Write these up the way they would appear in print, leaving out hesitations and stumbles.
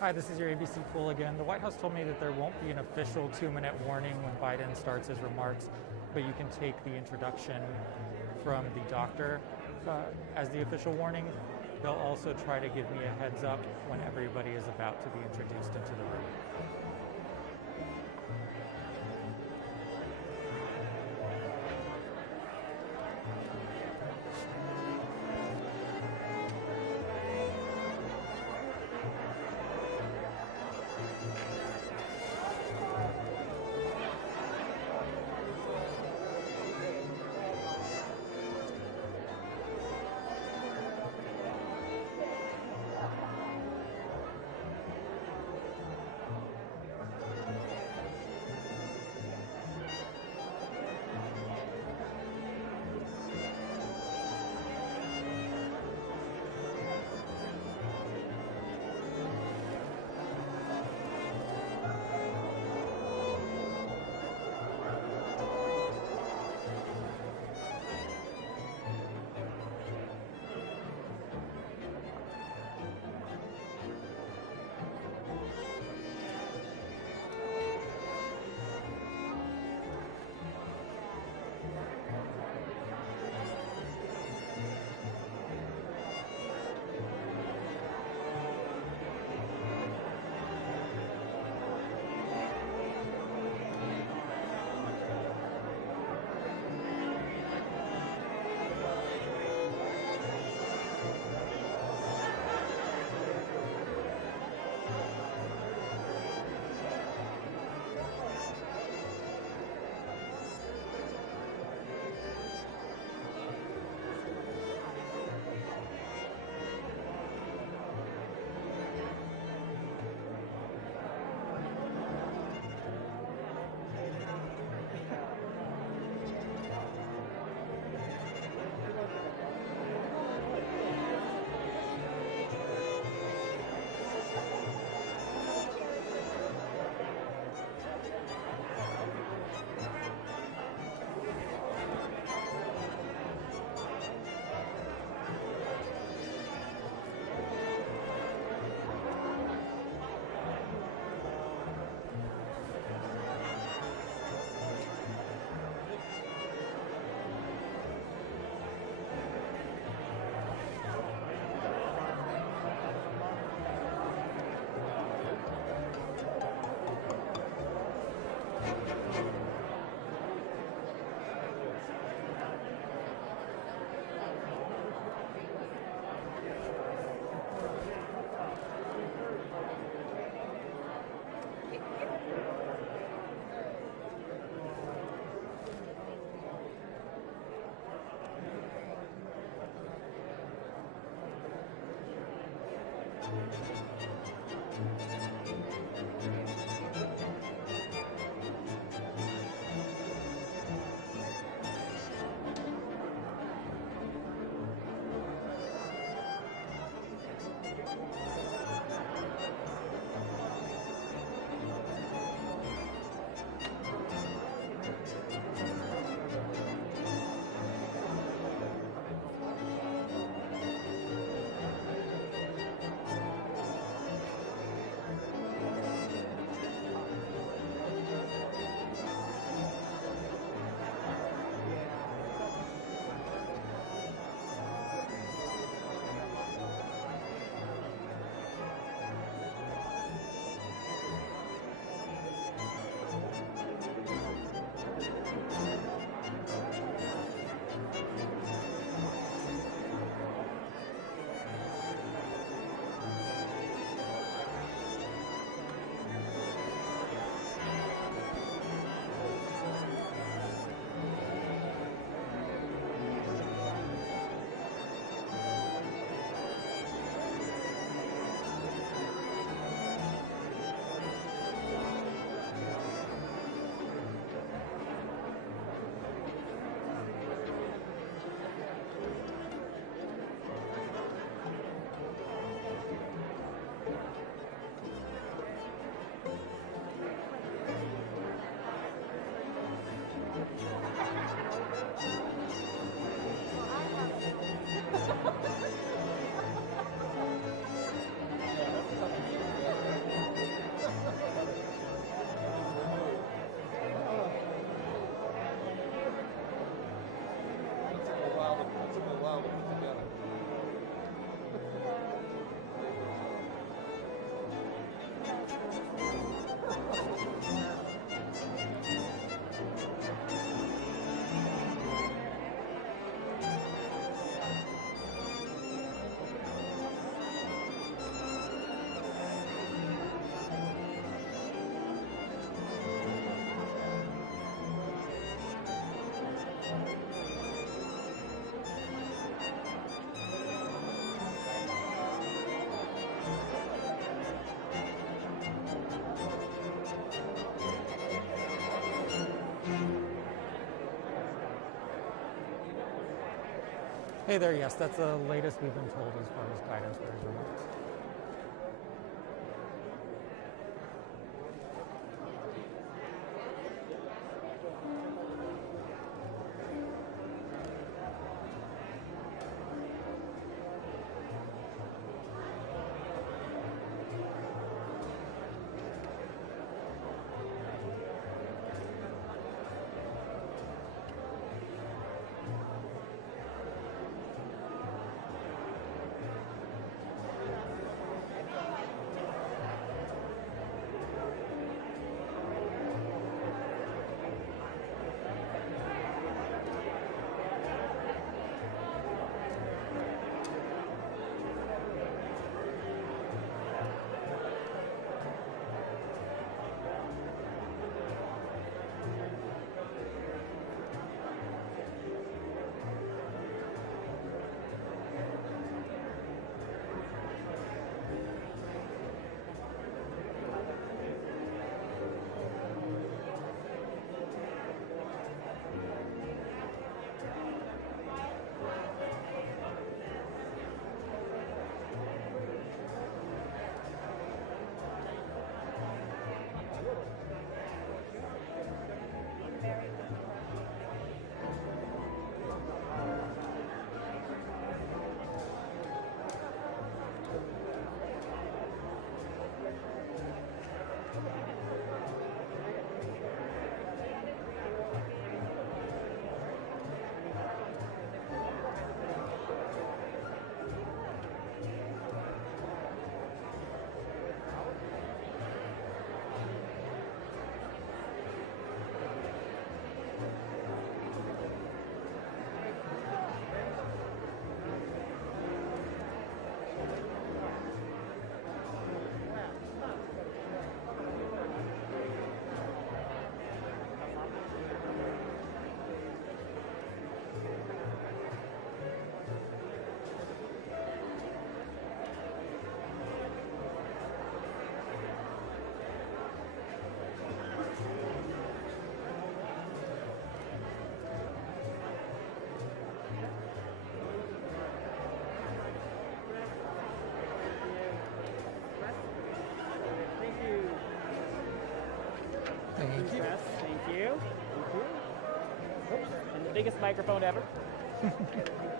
Hi, this is your ABC Pool again. The White House told me that there won't be an official 2-minute warning when Biden starts his remarks, but you can take the introduction from the doctor as the official warning. They'll also try to give me a heads up when everybody is about to be introduced into the room. took a while to put together. Hey there, yes, that's the latest we've been told as far as guidance for his remarks. Thank you. Yes, thank you. Thank you. Oops, and the biggest microphone ever. Thank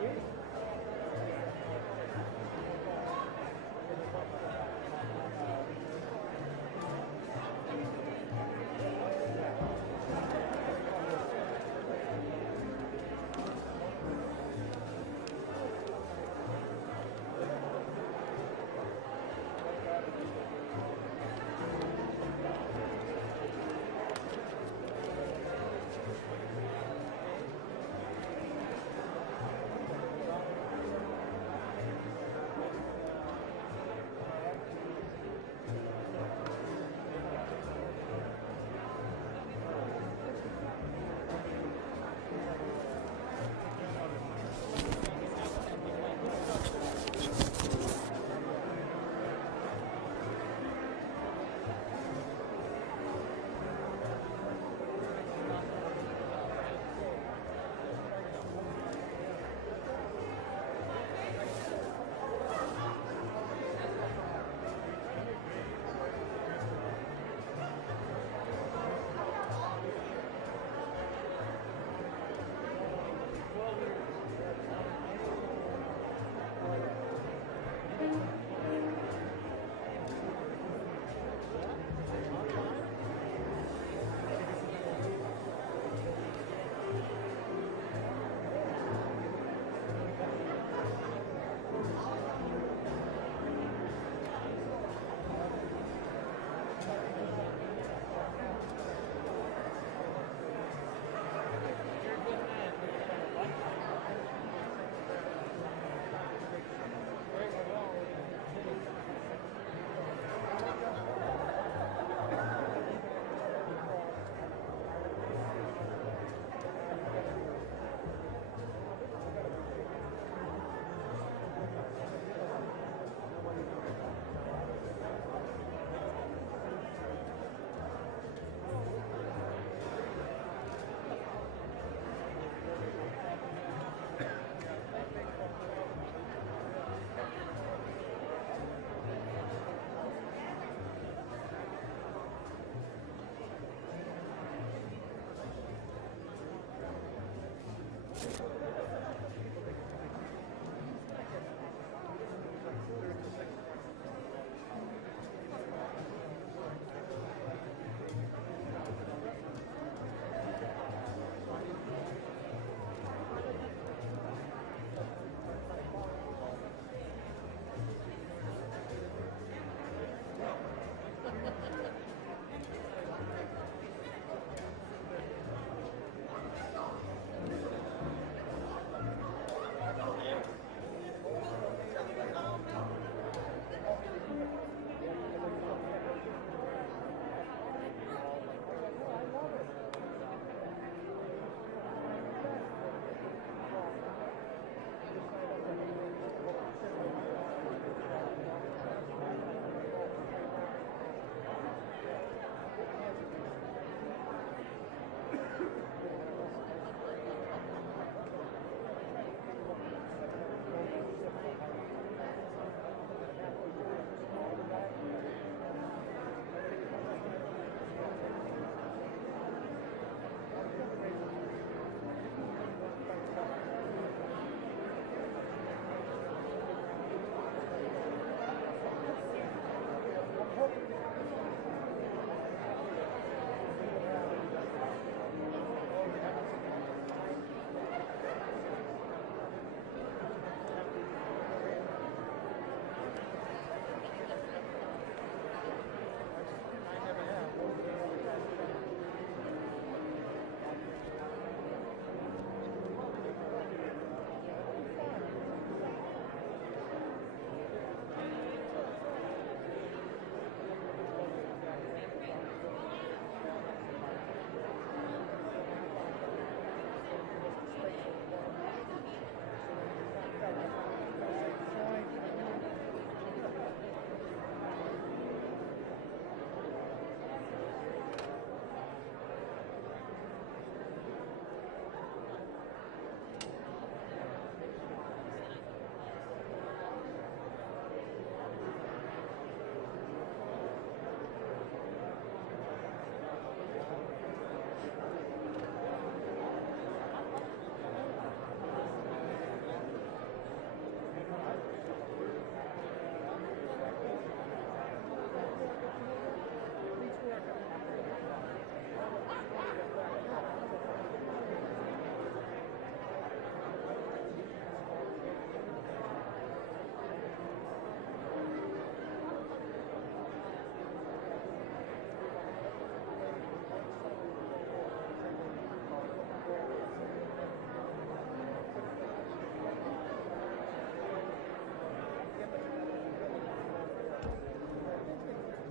you.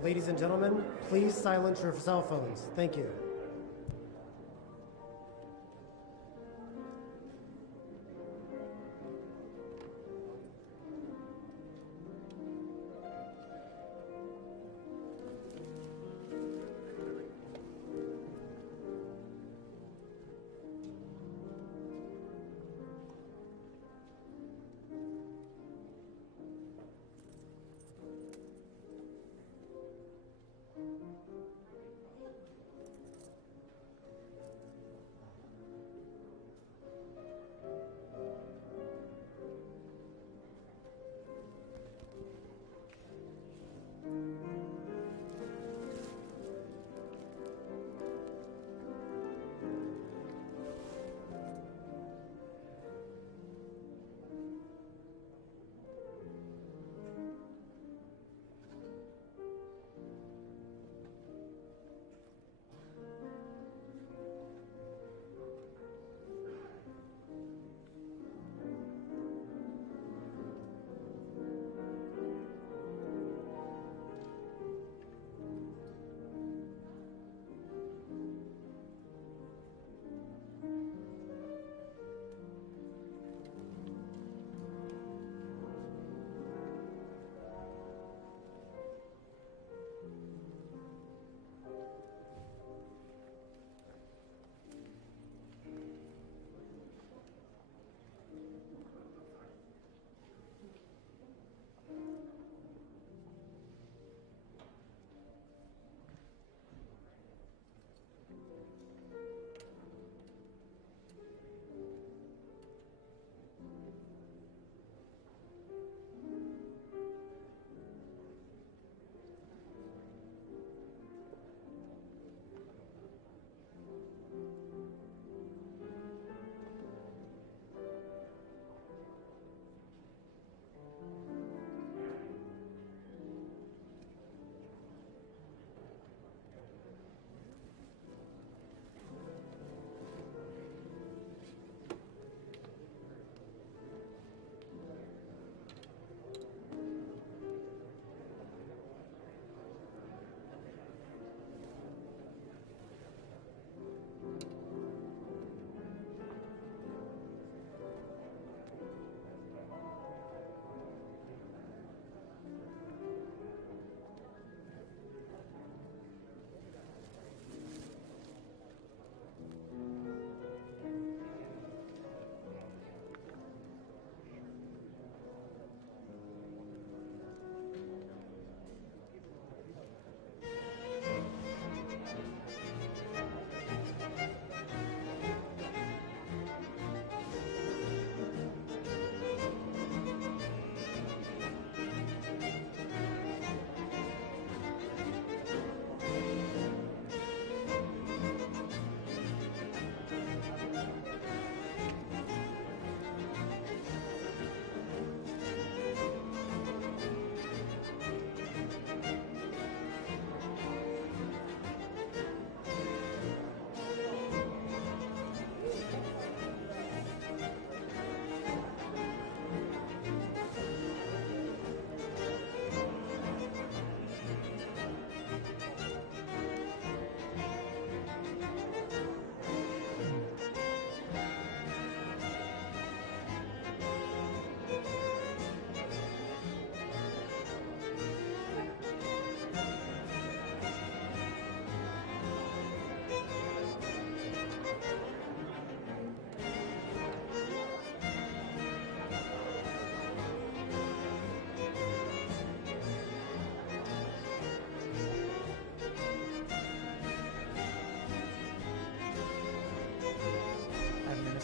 Ladies and gentlemen, please silence your cell phones. Thank you.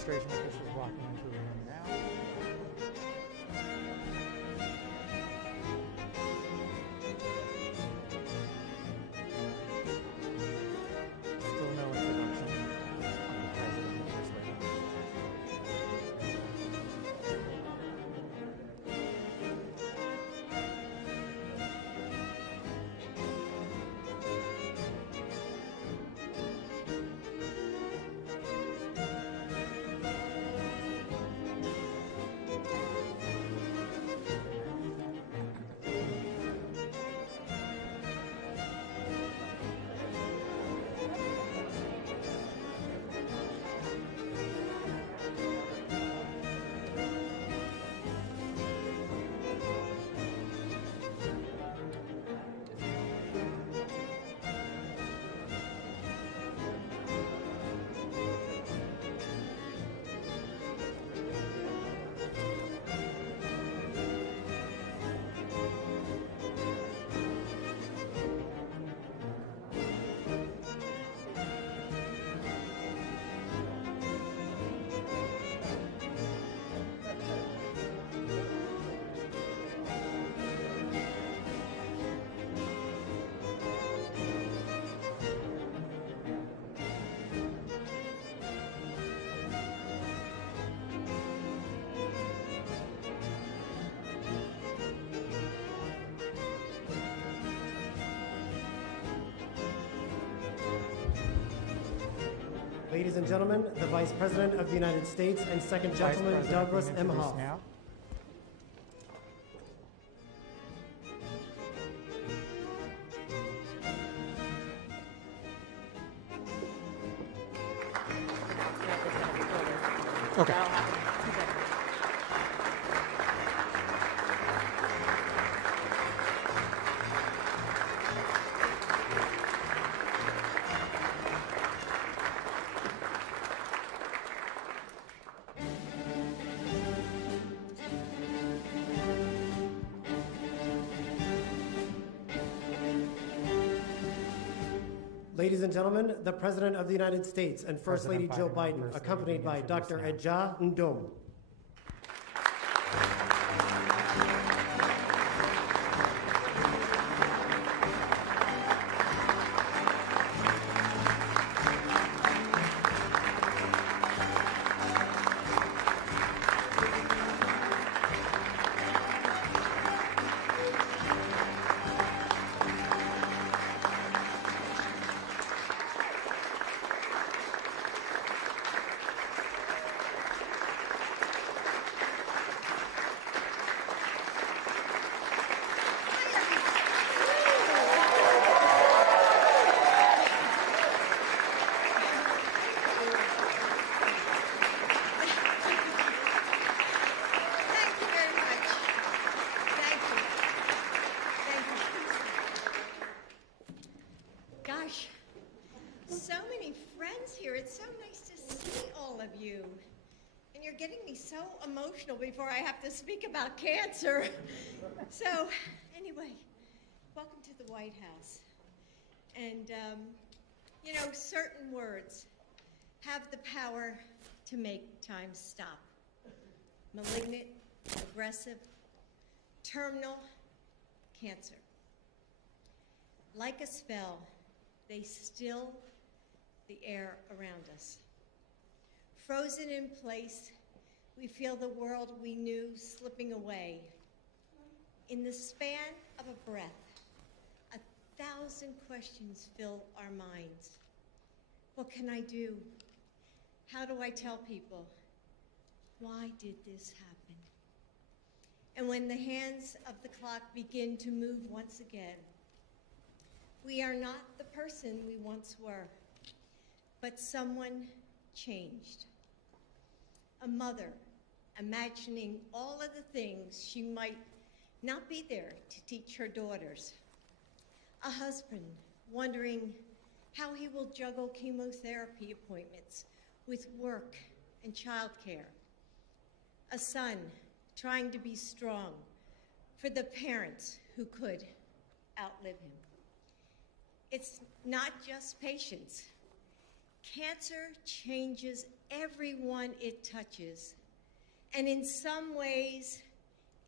Administration officials walking into the room now. Still no introduction of the President and First Lady. Ladies and gentlemen, the Vice President of the United States and Second Gentleman, Vice President Douglas being M. introduced Hoff. now. Okay. That'll happen in 2 seconds. Ladies and gentlemen, the President of the United States and First President Lady Jill Biden and Biden, First Lady accompanied being by introduced Dr. now. Eja Ndom. Thank you very much. Thank you. Thank you. Gosh, so many friends here. It's so nice to see all of you. And you're getting me so emotional before I have to speak about cancer. So, anyway, welcome to the White House. And, you know, certain words have the power to make time stop. Malignant, aggressive, terminal, cancer. Like a spell, they still the air around us. Frozen in place, we feel the world we knew slipping away. In the span of a breath, 1,000 questions fill our minds. What can I do? How do I tell people? Why did this happen? And when the hands of the clock begin to move once again, we are not the person we once were, but someone changed. A mother imagining all of the things she might not be there to teach her daughters. A husband wondering how he will juggle chemotherapy appointments with work and childcare. A son trying to be strong for the parents who could outlive him. It's not just patience. Cancer changes everyone it touches. And in some ways,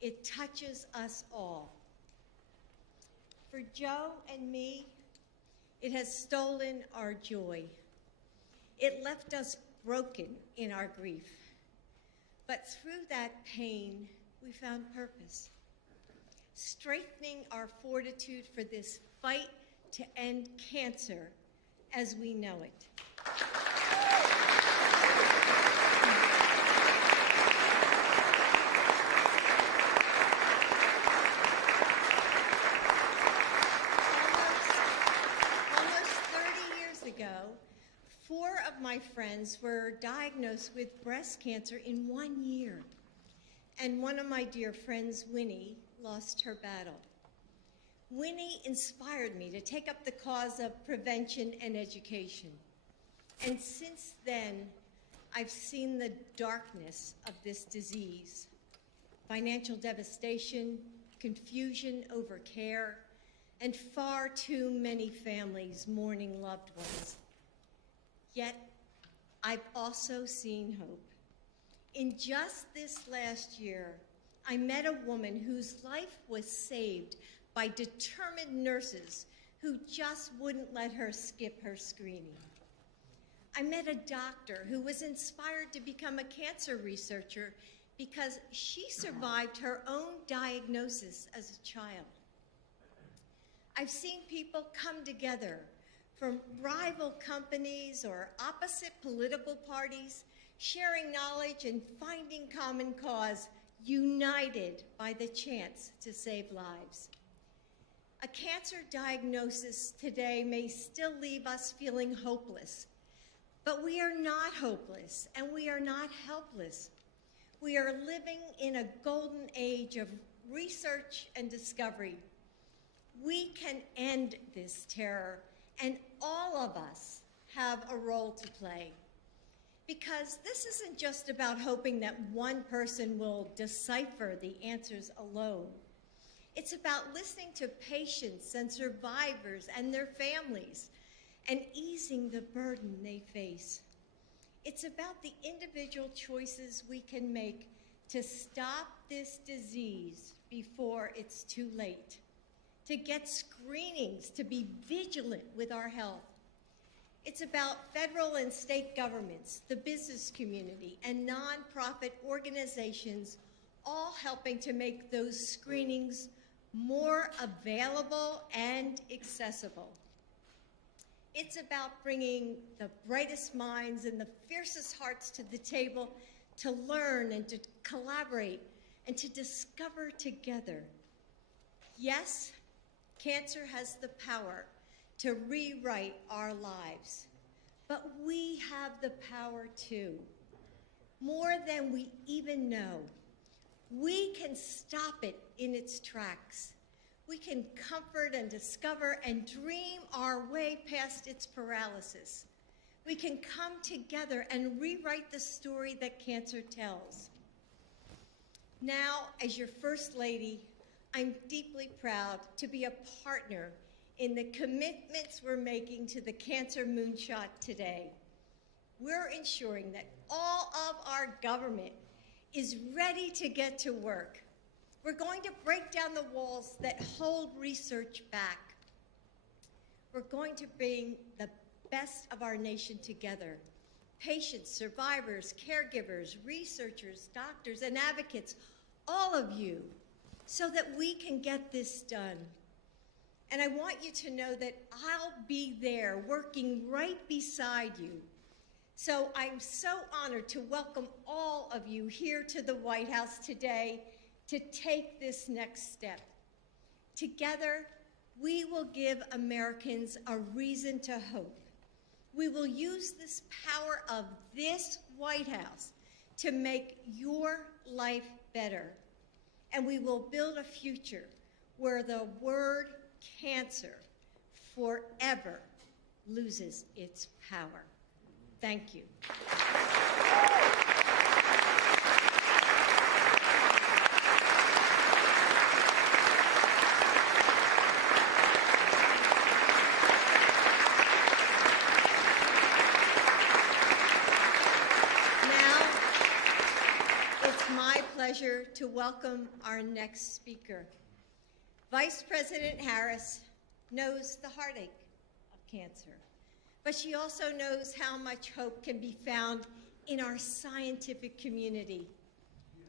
it touches us all. For Joe and me, it has stolen our joy. It left us broken in our grief. But through that pain, we found purpose, strengthening our fortitude for this fight to end cancer as we know it. Almost 30 years ago, 4 of my friends were diagnosed with breast cancer in 1 year. And one of my dear friends, Winnie, lost her battle. Winnie inspired me to take up the cause of prevention and education. And since then, I've seen the darkness of this disease, financial devastation, confusion over care, and far too many families mourning loved ones. Yet, I've also seen hope. In just this last year, I met a woman whose life was saved by determined nurses who just wouldn't let her skip her screening. I met a doctor who was inspired to become a cancer researcher because she survived her own diagnosis as a child. I've seen people come together from rival companies or opposite political parties, sharing knowledge and finding common cause, united by the chance to save lives. A cancer diagnosis today may still leave us feeling hopeless, but we are not hopeless and we are not helpless. We are living in a golden age of research and discovery. We can end this terror, and all of us have a role to play. Because this isn't just about hoping that one person will decipher the answers alone. It's about listening to patients and survivors and their families and easing the burden they face. It's about the individual choices we can make to stop this disease before it's too late, to get screenings, to be vigilant with our health. It's about federal and state governments, the business community, and nonprofit organizations all helping to make those screenings more available and accessible. It's about bringing the brightest minds and the fiercest hearts to the table to learn and to collaborate and to discover together. Yes, cancer has the power to rewrite our lives, but we have the power too. More than we even know. We can stop it in its tracks. We can comfort and discover and dream our way past its paralysis. We can come together and rewrite the story that cancer tells. Now, as your First Lady, I'm deeply proud to be a partner in the commitments we're making to the Cancer Moonshot today. We're ensuring that all of our government is ready to get to work. We're going to break down the walls that hold research back. We're going to bring the best of our nation together. Patients, survivors, caregivers, researchers, doctors, and advocates, all of you, so that we can get this done. And I want you to know that I'll be there working right beside you. So I'm so honored to welcome all of you here to the White House today to take this next step. Together, we will give Americans a reason to hope. We will use this power of this White House to make your life better. And we will build a future where the word cancer forever loses its power. Thank you. pleasure to welcome our next speaker. Vice President Harris knows the heartache of cancer, but she also knows how much hope can be found in our scientific community.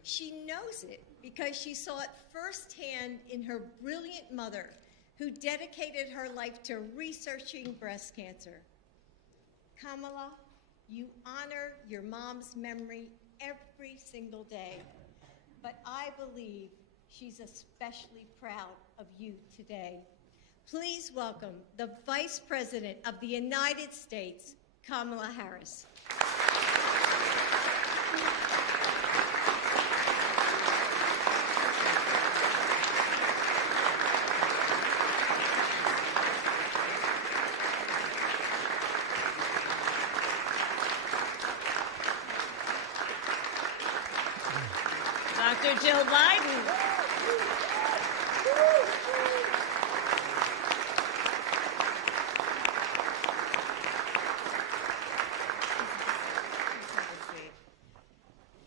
She knows it because she saw it firsthand in her brilliant mother, who dedicated her life to researching breast cancer. Kamala, you honor your mom's memory every single day, but I believe she's especially proud of you today. Please welcome the Vice President of the United States, Kamala Harris. Dr. Jill Biden.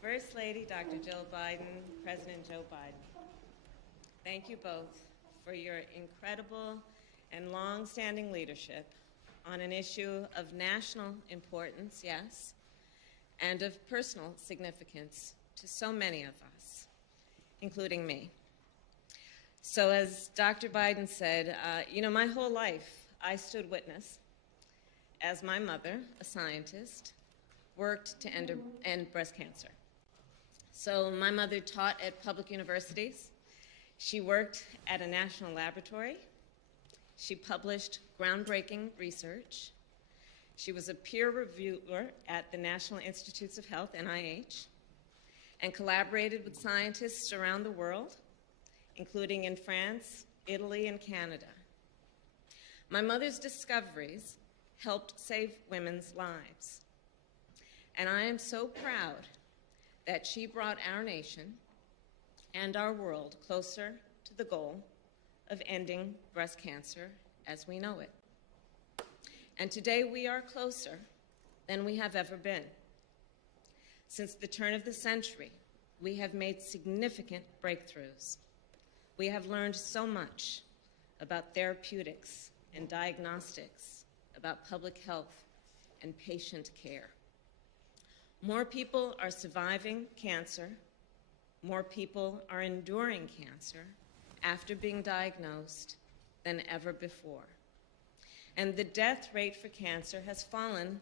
First Lady, Dr. Jill Biden, President Joe Biden, thank you both for your incredible and long-standing leadership on an issue of national importance, yes, and of personal significance to so many of us, including me. So as Dr. Biden said, my whole life I stood witness as my mother, a scientist, worked to end breast cancer. So my mother taught at public universities. She worked at a national laboratory. She published groundbreaking research. She was a peer reviewer at the National Institutes of Health, NIH, and collaborated with scientists around the world, including in France, Italy, and Canada. My mother's discoveries helped save women's lives. And I am so proud that she brought our nation and our world closer to the goal of ending breast cancer as we know it. And today we are closer than we have ever been. Since the turn of the century, we have made significant breakthroughs. We have learned so much about therapeutics and diagnostics, about public health and patient care. More people are surviving cancer. More people are enduring cancer after being diagnosed than ever before. And the death rate for cancer has fallen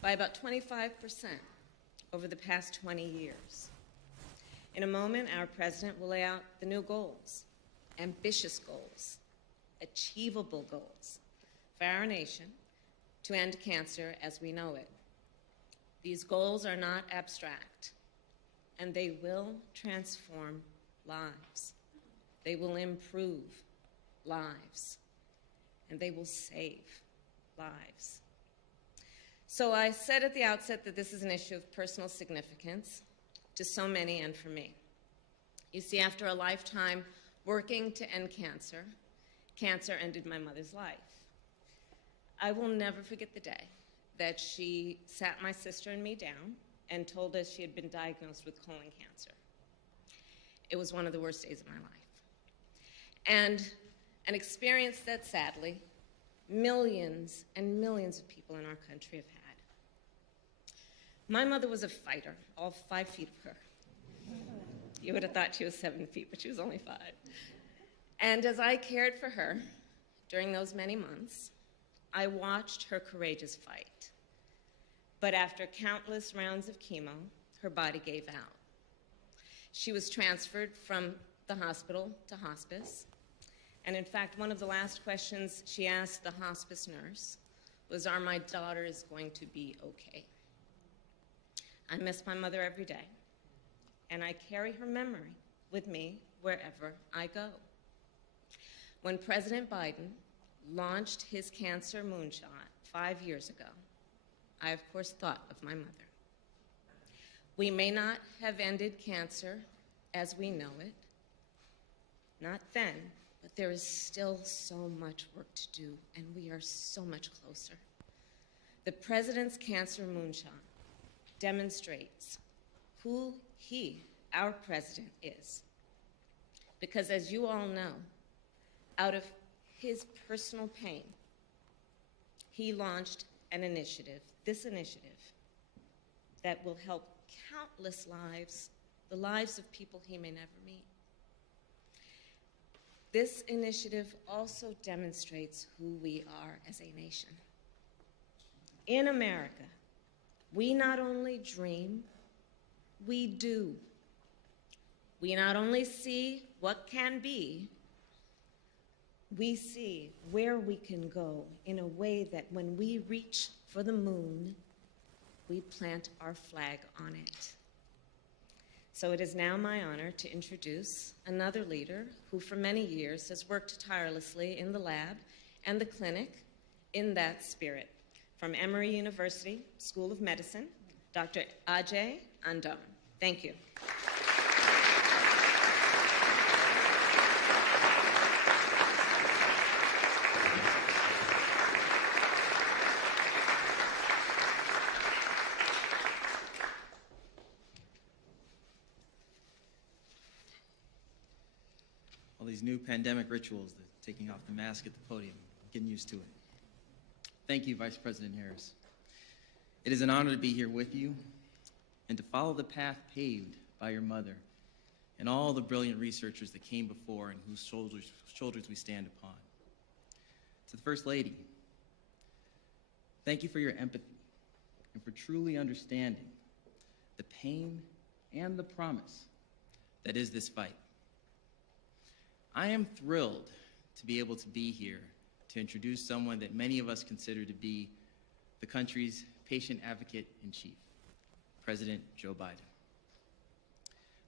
by about 25% over the past 20 years. In a moment, our president will lay out the new goals, ambitious goals, achievable goals for our nation to end cancer as we know it. These goals are not abstract, and they will transform lives. They will improve lives, and they will save lives. So I said at the outset that this is an issue of personal significance to so many and for me. You see, after a lifetime working to end cancer, cancer ended my mother's life. I will never forget the day that she sat my sister and me down and told us she had been diagnosed with colon cancer. It was one of the worst days of my life. And an experience that sadly, millions and millions of people in our country have had. My mother was a fighter, all 5 feet of her. You would have thought she was 7 feet, but she was only 5. And as I cared for her during those many months, I watched her courageous fight. But after countless rounds of chemo, her body gave out. She was transferred from the hospital to hospice. And in fact, one of the last questions she asked the hospice nurse was, "Are my daughters going to be okay?" I miss my mother every day, and I carry her memory with me wherever I go. When President Biden launched his Cancer Moonshot 5 years ago, I of course thought of my mother. We may not have ended cancer as we know it, not then, but there is still so much work to do, and we are so much closer. The President's Cancer Moonshot demonstrates who he our president is. Because as you all know, out of his personal pain, he launched an initiative, this initiative, that will help countless lives, the lives of people he may never meet. This initiative also demonstrates who we are as a nation. In America, we not only dream, we do. We not only see what can be, we see where we can go in a way that when we reach for the moon, we plant our flag on it. So it is now my honor to introduce another leader who for many years has worked tirelessly in the lab and the clinic in that spirit. From Emory University School of Medicine, Dr. Ajay Andam. Thank you. All these new pandemic rituals, the taking off the mask at the podium, getting used to it. Thank you, Vice President Harris. It is an honor to be here with you and to follow the path paved by your mother and all the brilliant researchers that came before and whose shoulders we stand upon. To the First Lady, thank you for your empathy and for truly understanding the pain and the promise that is this fight. I am thrilled to be able to be here to introduce someone that many of us consider to be the country's patient advocate in chief, President Joe Biden.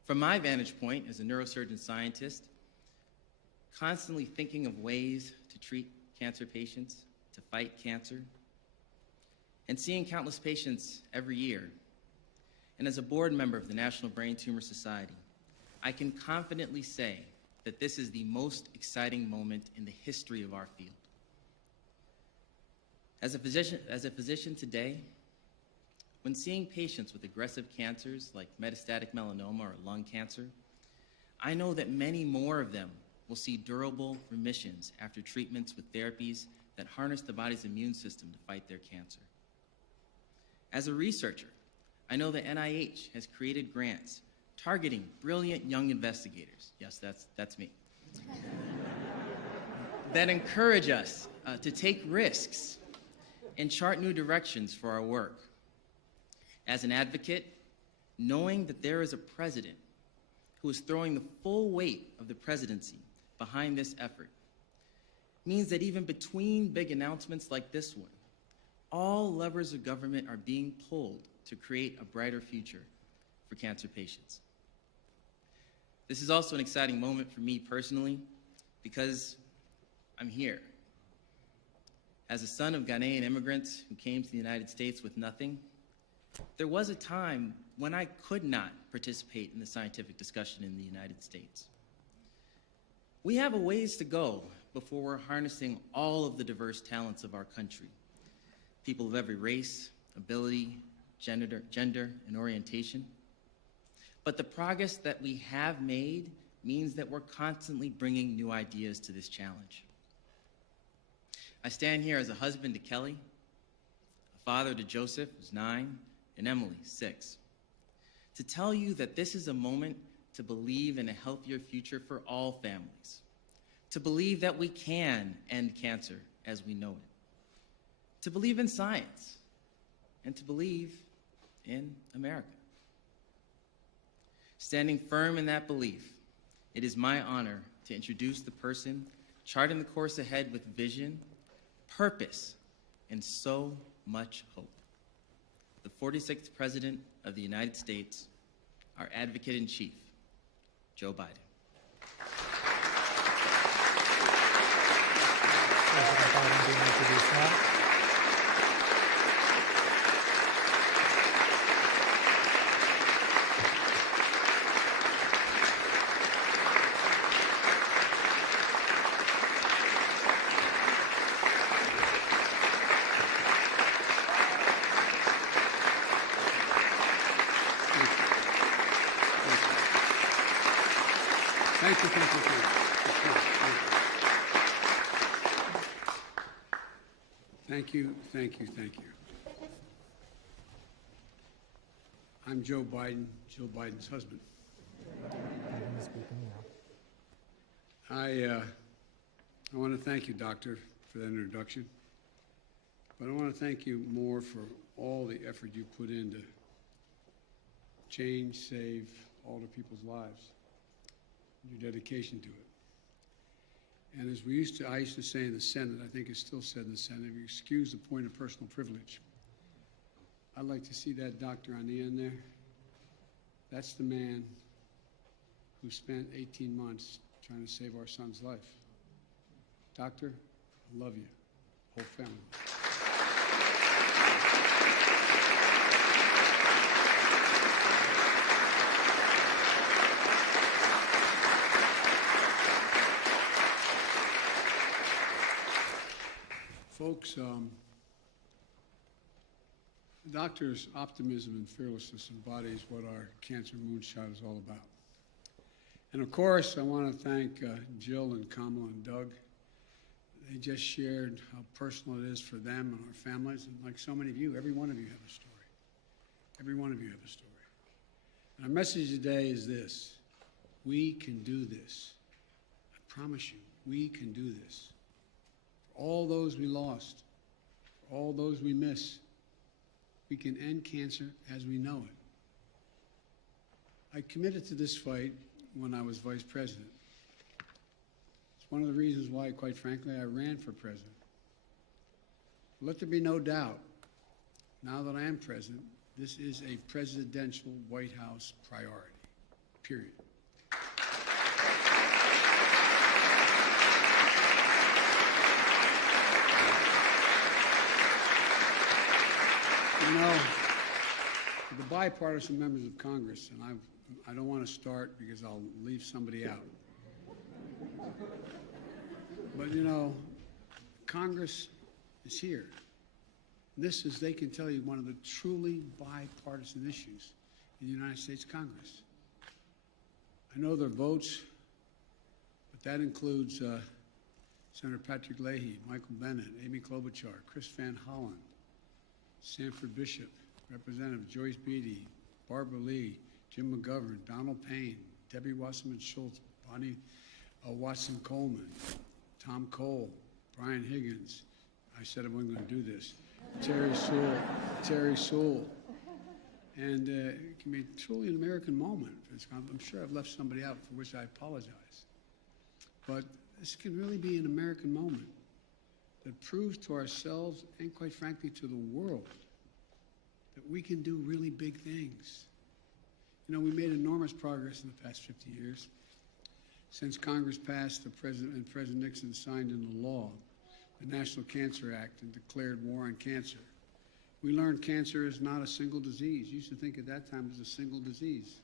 From my vantage point as a neurosurgeon scientist, constantly thinking of ways to treat cancer patients, to fight cancer, and seeing countless patients every year, and as a board member of the National Brain Tumor Society, I can confidently say that this is the most exciting moment in the history of our field. As a physician today, when seeing patients with aggressive cancers like metastatic melanoma or lung cancer, I know that many more of them will see durable remissions after treatments with therapies that harness the body's immune system to fight their cancer. As a researcher, I know that NIH has created grants targeting brilliant young investigators, yes, that's me, that encourage us to take risks and chart new directions for our work. As an advocate, knowing that there is a president who is throwing the full weight of the presidency behind this effort means that even between big announcements like this one, all levers of government are being pulled to create a brighter future for cancer patients. This is also an exciting moment for me personally because I'm here. As a son of Ghanaian immigrants who came to the United States with nothing, there was a time when I could not participate in the scientific discussion in the United States. We have a ways to go before we're harnessing all of the diverse talents of our country. People of every race, ability, gender, and orientation. But the progress that we have made means that we're constantly bringing new ideas to this challenge. I stand here as a husband to Kelly, a father to Joseph, who's 9, and Emily, 6, to tell you that this is a moment to believe in a healthier future for all families, to believe that we can end cancer as we know it, to believe in science, and to believe in America. Standing firm in that belief, it is my honor to introduce the person charting the course ahead with vision, purpose, and so much hope. The 46th President of the United States, our Advocate-in-Chief, Joe Biden. President Biden being introduced now. Thank you, thank you, thank you. Thank you, thank you. I'm Joe Biden, Jill Biden's husband. I want to thank you, Doctor, for that introduction. But I want to thank you more for all the effort you put in to change, save, alter people's lives, your dedication to it. And as I used to say in the Senate, I think it's still said in the Senate, if you excuse the point of personal privilege, I'd like to see that doctor on the end there. That's the man who spent 18 months trying to save our son's life. Doctor, I love you, whole family. Folks, the doctor's optimism and fearlessness embodies what our Cancer Moonshot is all about. And of course, I want to thank Jill and Kamala and Doug. They just shared how personal it is for them and our families. And like so many of you, every one of you have a story. Every one of you have a story. And our message today is this: we can do this. I promise you, we can do this. For all those we lost, for all those we miss, we can end cancer as we know it. I committed to this fight when I was vice president. It's one of the reasons why, quite frankly, I ran for president. Let there be no doubt, now that I am president, this is a presidential White House priority, period. You know, the bipartisan members of Congress, and I don't want to start because I'll leave somebody out. But you know, Congress is here. This is, they can tell you, one of the truly bipartisan issues in the United States Congress. I know their votes, but that includes Senator Patrick Leahy, Michael Bennet, Amy Klobuchar, Chris Van Hollen, Sanford Bishop, Representative Joyce Beatty, Barbara Lee, Jim McGovern, Donald Payne, Debbie Wasserman Schultz, Bonnie Watson Coleman, Tom Cole, Brian Higgins. I said I wasn't going to do this. Terry Sewell. And it can be truly an American moment. I'm sure I've left somebody out, for which I apologize. But this can really be an American moment that proves to ourselves and, quite frankly, to the world that we can do really big things. You know, we made enormous progress in the past 50 years. Since Congress passed and President Nixon signed into law the National Cancer Act and declared war on cancer, we learned cancer is not a single disease. You used to think at that time it was a single disease.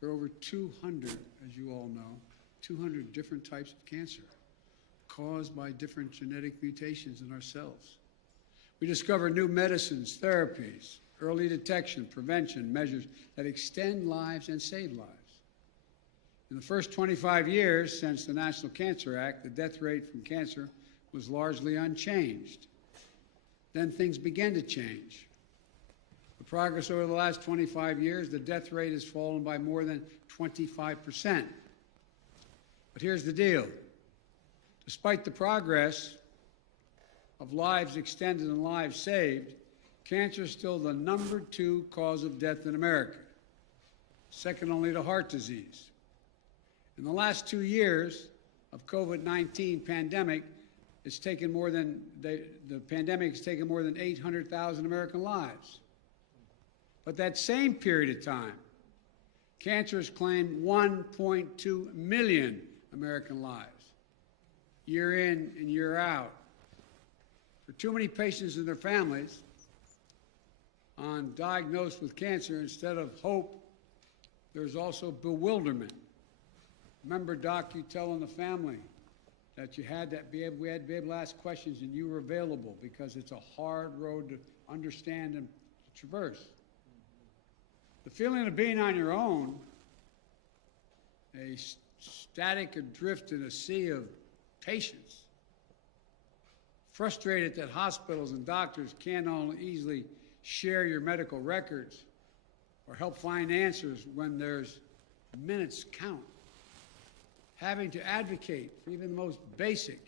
There are over 200, as you all know, 200 different types of cancer caused by different genetic mutations in our cells. We discover new medicines, therapies, early detection, prevention, measures that extend lives and save lives. In the first 25 years since the National Cancer Act, the death rate from cancer was largely unchanged. Then things began to change. The progress over the last 25 years, the death rate has fallen by more than 25%. But here's the deal. Despite the progress of lives extended and lives saved, cancer is still the #2 cause of death in America, second only to heart disease. In the last 2 years of COVID-19 pandemic, the pandemic has taken more than 800,000 American lives. But that same period of time, cancer has claimed 1.2 million American lives, year in and year out. For too many patients and their families diagnosed with cancer, instead of hope, there's also bewilderment. Remember, Doc, you telling the family that we had to be able to ask questions and you were available because it's a hard road to understand and traverse. The feeling of being on your own, a static adrift in a sea of patients, frustrated that hospitals and doctors can't only easily share your medical records or help find answers when there's minutes count, having to advocate for even the most basic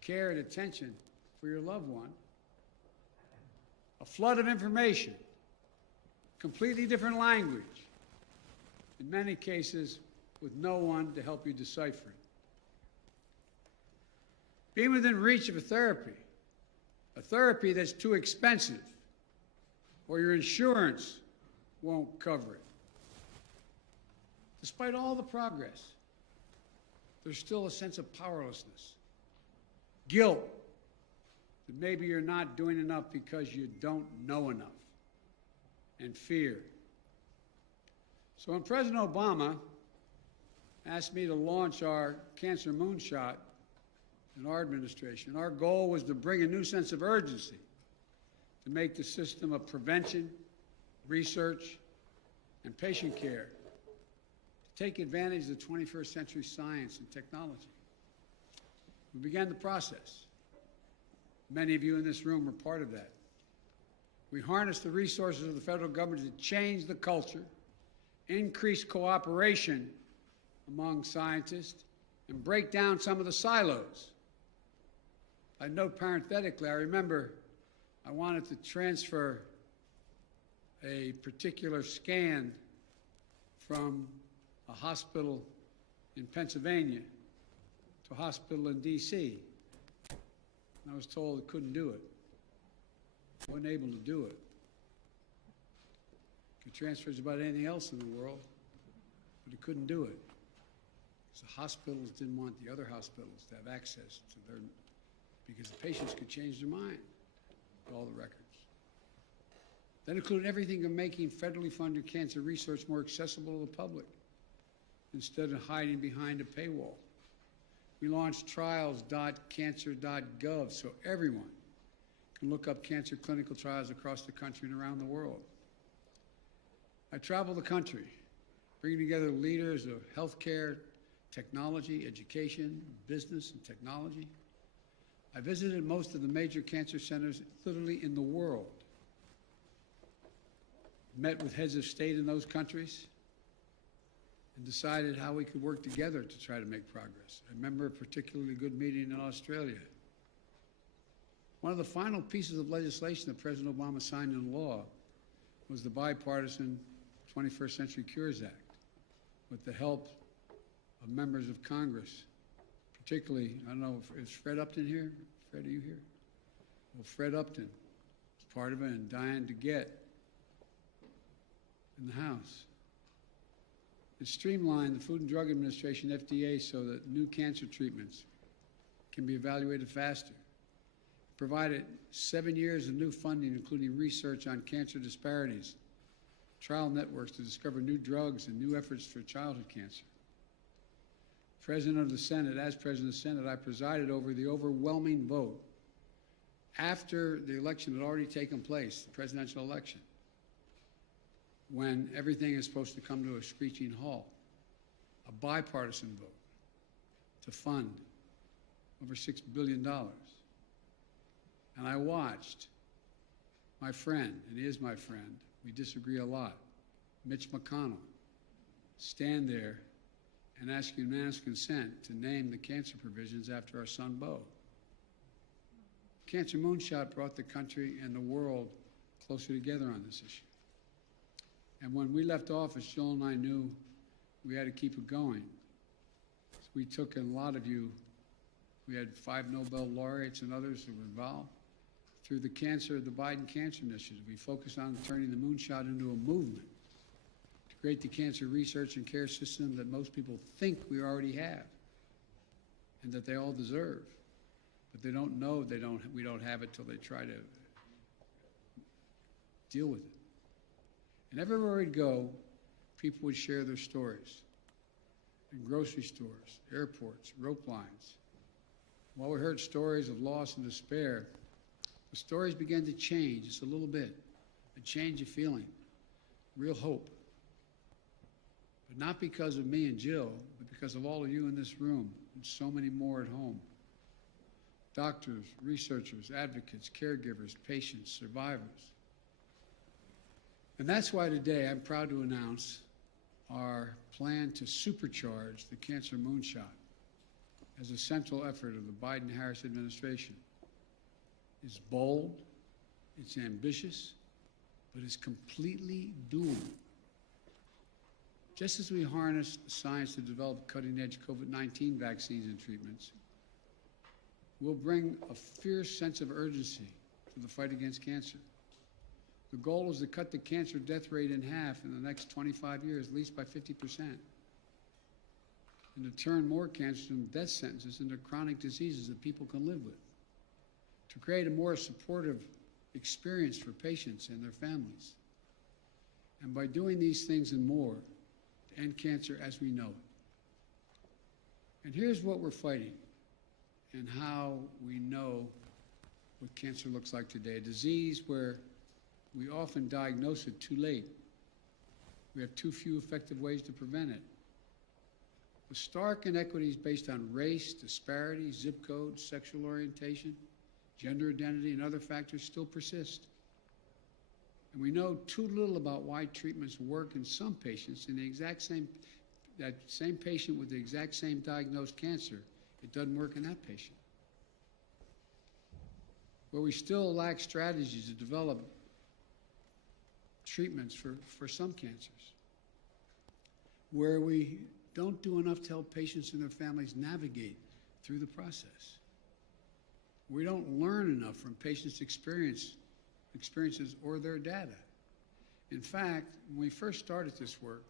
care and attention for your loved one, a flood of information, completely different language, in many cases with no one to help you decipher it. Being within reach of a therapy that's too expensive, or your insurance won't cover it. Despite all the progress, there's still a sense of powerlessness, guilt that maybe you're not doing enough because you don't know enough, and fear. So when President Obama asked me to launch our Cancer Moonshot in our administration, our goal was to bring a new sense of urgency to make the system of prevention, research, and patient care to take advantage of the 21st century science and technology. We began the process. Many of you in this room were part of that. We harnessed the resources of the federal government to change the culture, increase cooperation among scientists, and break down some of the silos. I note parenthetically, I remember I wanted to transfer a particular scan from a hospital in Pennsylvania to a hospital in D.C. And I was told I couldn't do it. I wasn't able to do it. Could transfer just about anything else in the world, but it couldn't do it. Because the hospitals didn't want the other hospitals to have access to their, because the patients could change their mind with all the records. That included everything from making federally funded cancer research more accessible to the public instead of hiding behind a paywall. We launched trials.cancer.gov so everyone can look up cancer clinical trials across the country and around the world. I travel the country, bringing together leaders of healthcare, technology, education, business, and technology. I visited most of the major cancer centers literally in the world, met with heads of state in those countries, and decided how we could work together to try to make progress. I remember a particularly good meeting in Australia. One of the final pieces of legislation that President Obama signed into law was the bipartisan 21st Century Cures Act, with the help of members of Congress, particularly, I don't know, is Fred Upton here? Fred, are you here? Well, Fred Upton is part of it, and Diane DeGette in the House. It streamlined the Food and Drug Administration, FDA, so that new cancer treatments can be evaluated faster. It provided 7 years of new funding, including research on cancer disparities, trial networks to discover new drugs and new efforts for childhood cancer. President of the Senate, as President of the Senate, I presided over the overwhelming vote after the election had already taken place, the presidential election, when everything is supposed to come to a screeching halt, a bipartisan vote to fund over $6 billion. And I watched my friend, and he is my friend, we disagree a lot, Mitch McConnell, stand there and ask unanimous consent to name the cancer provisions after our son, Bo. Cancer Moonshot brought the country and the world closer together on this issue. And when we left office, Jill and I knew we had to keep it going. So we took, and a lot of you, we had 5 Nobel laureates and others who were involved. Through the Biden Cancer Initiative, we focused on turning the Moonshot into a movement to create the cancer research and care system that most people think we already have and that they all deserve. But they don't know we don't have it till they try to deal with it. And everywhere we'd go, people would share their stories. In grocery stores, airports, rope lines. While we heard stories of loss and despair, the stories began to change just a little bit, a change of feeling, real hope. but not because of me and Jill, but because of all of you in this room and so many more at home. Doctors, researchers, advocates, caregivers, patients, survivors. And that's why today I'm proud to announce our plan to supercharge the Cancer Moonshot as a central effort of the Biden-Harris administration. It's bold, it's ambitious, but it's completely doable. Just as we harness science to develop cutting-edge COVID-19 vaccines and treatments, we'll bring a fierce sense of urgency to the fight against cancer. The goal is to cut the cancer death rate in half in the next 25 years, at least by 50%, and to turn more cancers from death sentences into chronic diseases that people can live with, to create a more supportive experience for patients and their families, and by doing these things and more, to end cancer as we know it. And here's what we're fighting and how we know what cancer looks like today. A disease where we often diagnose it too late. We have too few effective ways to prevent it. The stark inequities based on race, disparity, zip code, sexual orientation, gender identity, and other factors still persist. And we know too little about why treatments work in some patients in the exact same, that same patient with the exact same diagnosed cancer, it doesn't work in that patient. Where we still lack strategies to develop treatments for some cancers. Where we don't do enough to help patients and their families navigate through the process. We don't learn enough from patients' experiences or their data. In fact, when we first started this work,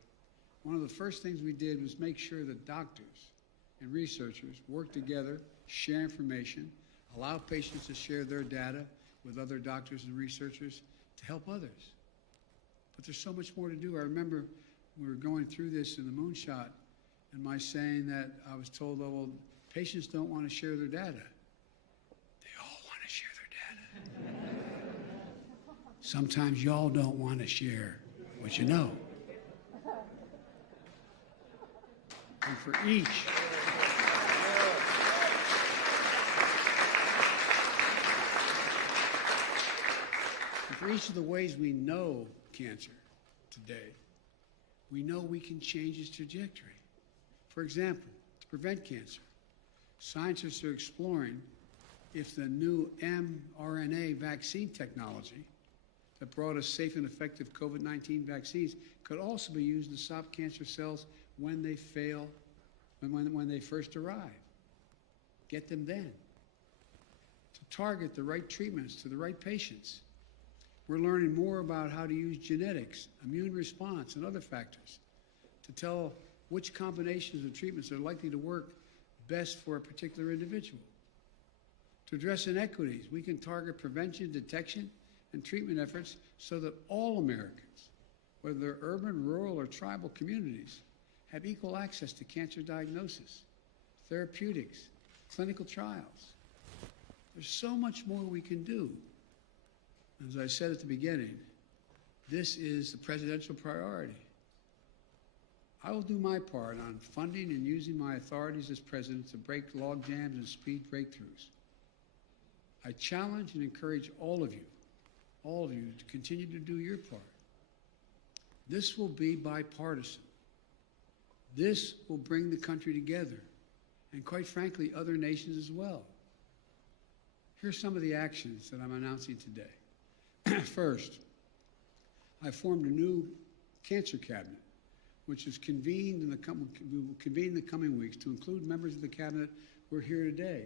one of the first things we did was make sure that doctors and researchers work together, share information, allow patients to share their data with other doctors and researchers to help others. But there's so much more to do. I remember we were going through this in the Moonshot, and my saying that I was told, oh, well, patients don't want to share their data. They all want to share their data. Sometimes y'all don't want to share what you know. And for each of the ways we know cancer today, we know we can change its trajectory. For example, to prevent cancer, scientists are exploring if the new mRNA vaccine technology that brought us safe and effective COVID-19 vaccines could also be used to stop cancer cells when they fail, when they first arrive. Get them then. To target the right treatments to the right patients. We're learning more about how to use genetics, immune response, and other factors to tell which combinations of treatments are likely to work best for a particular individual. To address inequities, we can target prevention, detection, and treatment efforts so that all Americans, whether they're urban, rural, or tribal communities, have equal access to cancer diagnosis, therapeutics, clinical trials. There's so much more we can do. As I said at the beginning, this is the presidential priority. I will do my part on funding and using my authorities as president to break log jams and speed breakthroughs. I challenge and encourage all of you to continue to do your part. This will be bipartisan. This will bring the country together, and quite frankly, other nations as well. Here's some of the actions that I'm announcing today. First, I formed a new cancer cabinet, which is convened we will convene in the coming weeks to include members of the cabinet who are here today,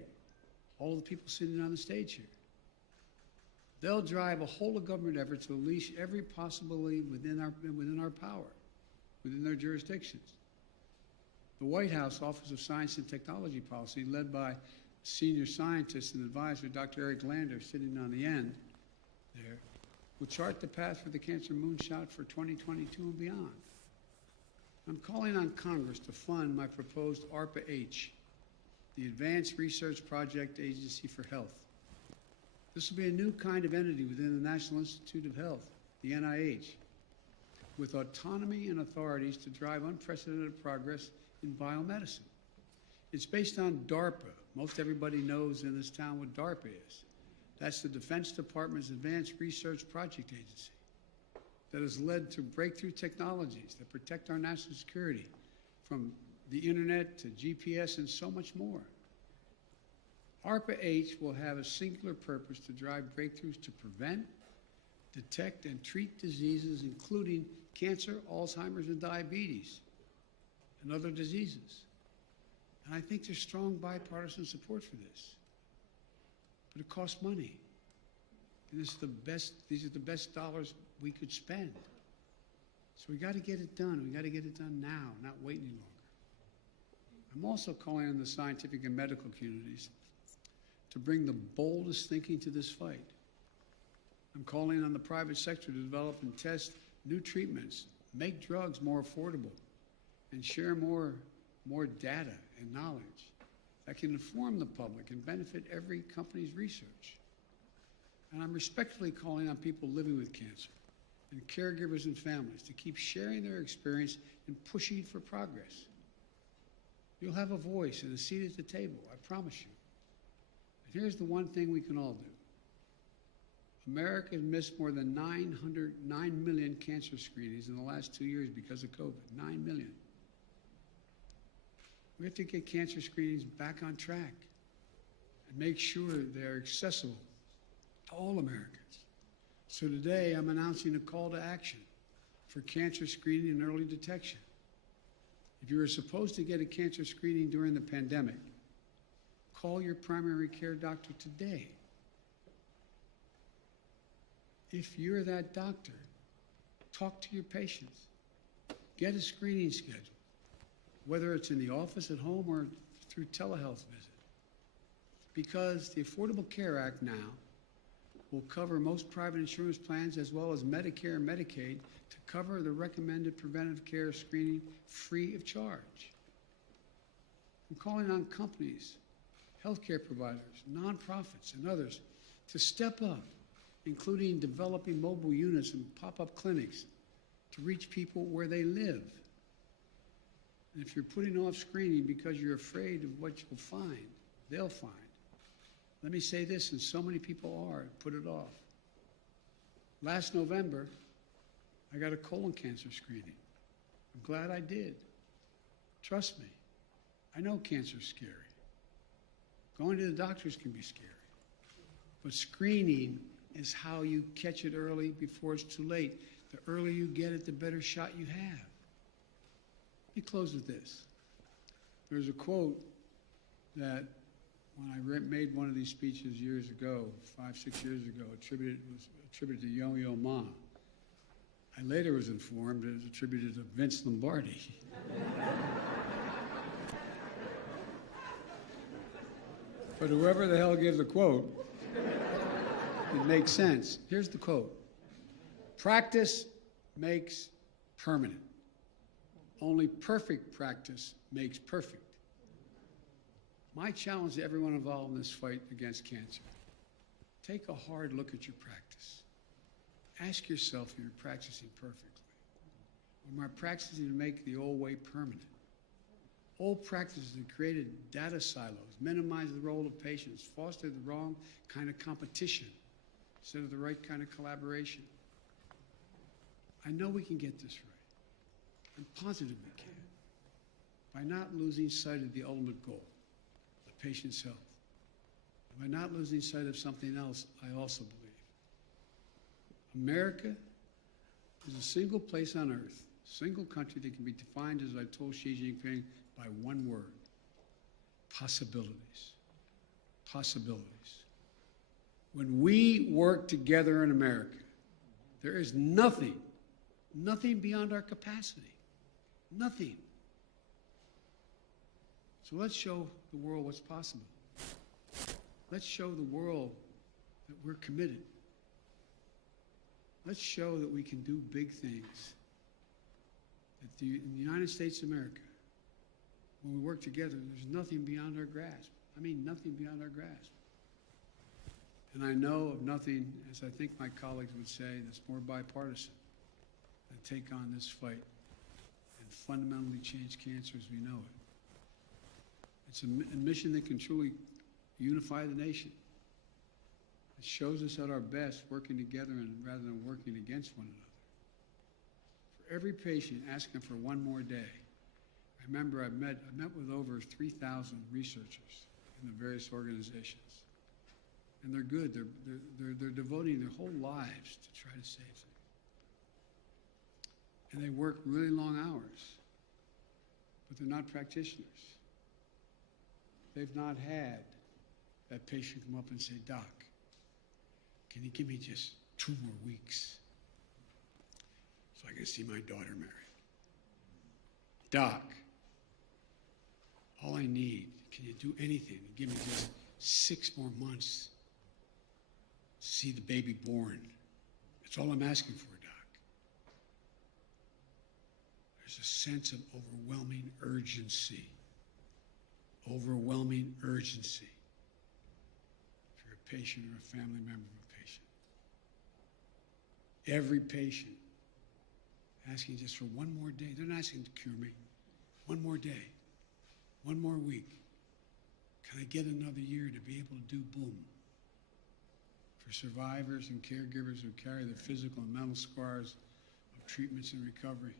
all the people sitting on the stage here. They'll drive a whole of government effort to unleash every possibility within our power, within their jurisdictions. The White House Office of Science and Technology Policy, led by senior scientist and advisor Dr. Eric Lander, sitting on the end there, will chart the path for the Cancer Moonshot for 2022 and beyond. I'm calling on Congress to fund my proposed ARPA-H, the Advanced Research Project Agency for Health. This will be a new kind of entity within the National Institute of Health, the NIH, with autonomy and authorities to drive unprecedented progress in biomedicine. It's based on DARPA. Most everybody knows in this town what DARPA is. That's the Defense Department's Advanced Research Project Agency that has led to breakthrough technologies that protect our national security, from the internet to GPS and so much more. ARPA-H will have a singular purpose to drive breakthroughs to prevent, detect, and treat diseases including cancer, Alzheimer's, and diabetes, and other diseases. And I think there's strong bipartisan support for this. But it costs money. And these are the best dollars we could spend. So we got to get it done. We got to get it done now, not wait any longer. I'm also calling on the scientific and medical communities to bring the boldest thinking to this fight. I'm calling on the private sector to develop and test new treatments, make drugs more affordable, and share more data and knowledge that can inform the public and benefit every company's research. And I'm respectfully calling on people living with cancer and caregivers and families to keep sharing their experience and pushing for progress. You'll have a voice and a seat at the table, I promise you. And here's the one thing we can all do. America has missed more than 9 million cancer screenings in the last 2 years because of COVID. 9 million. We have to get cancer screenings back on track and make sure they're accessible to all Americans. So today I'm announcing a call to action for cancer screening and early detection. If you were supposed to get a cancer screening during the pandemic, call your primary care doctor today. If you're that doctor, talk to your patients. Get a screening schedule, whether it's in the office at home or through telehealth visit. Because the Affordable Care Act now will cover most private insurance plans as well as Medicare and Medicaid to cover the recommended preventive care screening free of charge. I'm calling on companies, healthcare providers, nonprofits, and others to step up, including developing mobile units and pop-up clinics to reach people where they live. And if you're putting off screening because you're afraid of what you'll find, they'll find. Let me say this, and so many people are, put it off. Last November, I got a colon cancer screening. I'm glad I did. Trust me, I know cancer's scary. Going to the doctors can be scary. But screening is how you catch it early before it's too late. The earlier you get it, the better shot you have. Let me close with this. There's a quote that when I made one of these speeches years ago, 5-6 years ago, was attributed to Yo-Yo Ma. I later was informed it was attributed to Vince Lombardi. But whoever the hell gave the quote, it makes sense. Here's the quote. Practice makes permanent. Only perfect practice makes perfect. My challenge to everyone involved in this fight against cancer, take a hard look at your practice. Ask yourself if you're practicing perfectly. Or am I practicing to make the old way permanent? Old practices have created data silos, minimize the role of patients, foster the wrong kind of competition instead of the right kind of collaboration. I know we can get this right. I'm positive we can. By not losing sight of the ultimate goal, the patient's health. And by not losing sight of something else, I also believe. America is a single place on earth, single country that can be defined, as I told Xi Jinping, by one word: possibilities. Possibilities. When we work together in America, there is nothing beyond our capacity. Nothing. So let's show the world what's possible. Let's show the world that we're committed. Let's show that we can do big things. That in the United States of America, when we work together, there's nothing beyond our grasp. I mean, nothing beyond our grasp. And I know of nothing, as I think my colleagues would say, that's more bipartisan that take on this fight and fundamentally change cancer as we know it. It's a mission that can truly unify the nation. It shows us at our best working together and rather than working against one another. For every patient asking for one more day, I remember I met with over 3,000 researchers in the various organizations. And they're good. They're devoting their whole lives to try to save things. And they work really long hours, but they're not practitioners. They've not had that patient come up and say, "Doc, can you give me just 2 more weeks so I can see my daughter married? Doc, all I need, can you do anything? Give me just 6 more months to see the baby born. That's all I'm asking for, Doc." There's a sense of overwhelming urgency. Overwhelming urgency. If you're a patient or a family member of a patient. Every patient asking just for one more day. They're not asking to cure me. One more day. One more week. Can I get another year to be able to do boom? For survivors and caregivers who carry the physical and mental scars of treatments and recovery.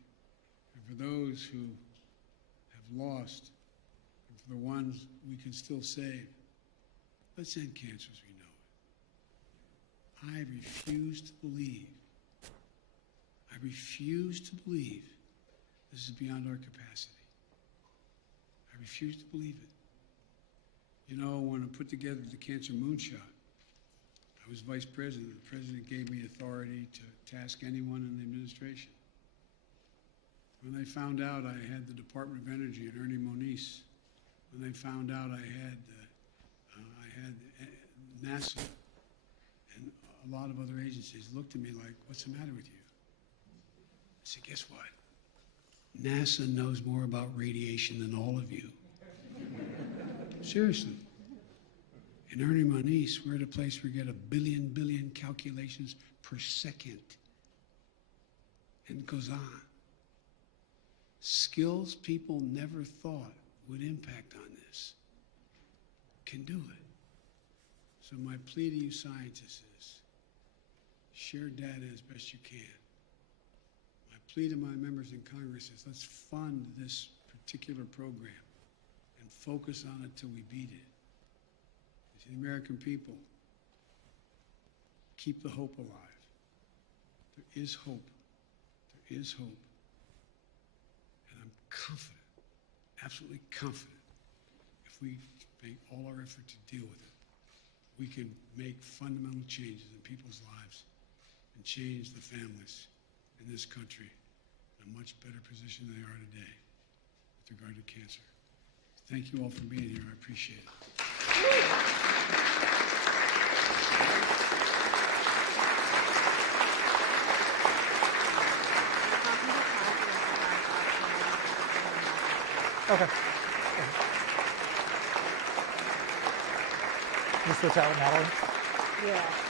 And for those who have lost, and for the ones we can still save, let's end cancer as we know it. I refuse to believe this is beyond our capacity. I refuse to believe it. You know, when I put together the Cancer Moonshot, I was vice president. The president gave me authority to task anyone in the administration. When they found out I had the Department of Energy and Ernie Moniz, when they found out I had NASA and a lot of other agencies, looked at me like, "What's the matter with you?" I said, "Guess what? NASA knows more about radiation than all of you." Seriously. In Ernie Moniz, we're at a place where we get a billion calculations per second. And it goes on. Skills people never thought would impact on this can do it. So my plea to you scientists is share data as best you can. My plea to my members in Congress is let's fund this particular program and focus on it till we beat it. The American people, keep the hope alive. There is hope. There is hope. And I'm confident, absolutely confident, if we make all our effort to deal with it, we can make fundamental changes in people's lives and change the families in this country in a much better position than they are today with regard to cancer. Thank you all for being here. I appreciate it. Okay. You switch out with Natalie? Yeah.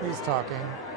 He's talking.